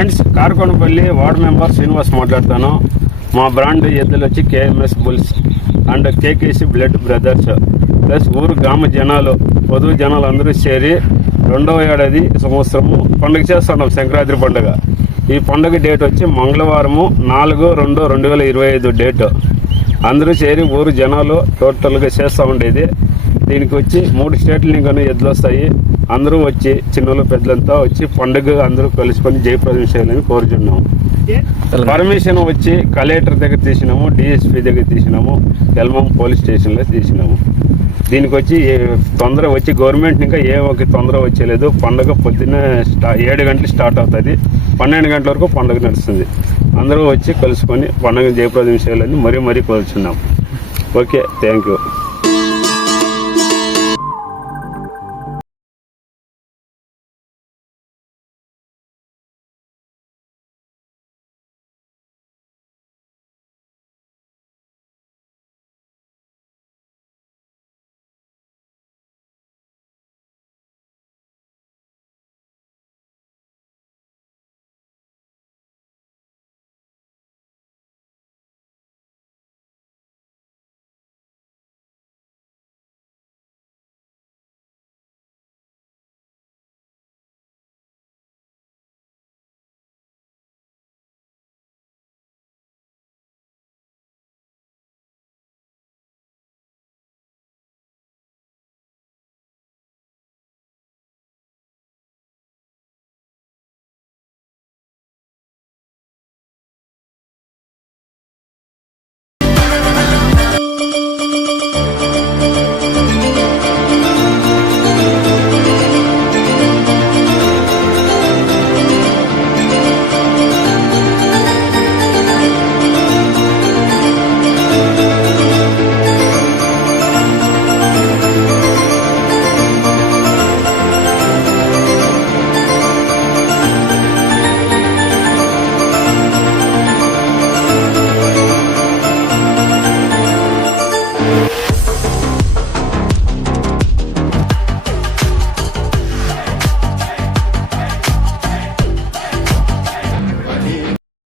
Friends, కార్కొనపల్లి ward member Srinivas మాట్లాడతాను. మా బ్రాండ్ ఎద్దులు వచ్చి KMS bulls and KKC blood brothers plus ఊరు గ్రామ జనాలు, పొదువు జనాలు అందరూ చేరి 2వ ఏడాది సంవత్సరము పండుగ చేస్తున్నాం, సంక్రాంతి పండుగ. ఈ పండుగ డేట్ వచ్చి మంగళవారము 4/2/2025 డేట్. అందరూ చేరి ఊరు జనాలు టోటల్గా చేస్తూ ఉండేది. దీనికి వచ్చి 3 స్టేట్ల నుంచి ఎద్దులు వస్తాయి. అందరూ వచ్చి చిన్నలు పెద్దలంతా వచ్చి పండుగ అందరూ కలుసుకొని జయప్రదం చేయాలని కోరుచున్నాము. పర్మిషన్ వచ్చి కలెక్టర్ దగ్గర తీసినాము, డిఎస్పీ దగ్గర తీసినాము, ఎల్మం పోలీస్ స్టేషన్లో తీసినాము. దీనికి వచ్చి తొందర వచ్చి గవర్నమెంట్ ఇంకా ఏ ఒక తొందర వచ్చేలేదు. పండుగ పొద్దున్న 7 గంటలు స్టార్ట్ అవుతుంది, 12 గంటల వరకు పండుగ నడుస్తుంది. అందరూ వచ్చి కలుసుకొని పండుగ జయప్రదం చేయాలని మరీ కోరుచున్నాం. Okay, thank you.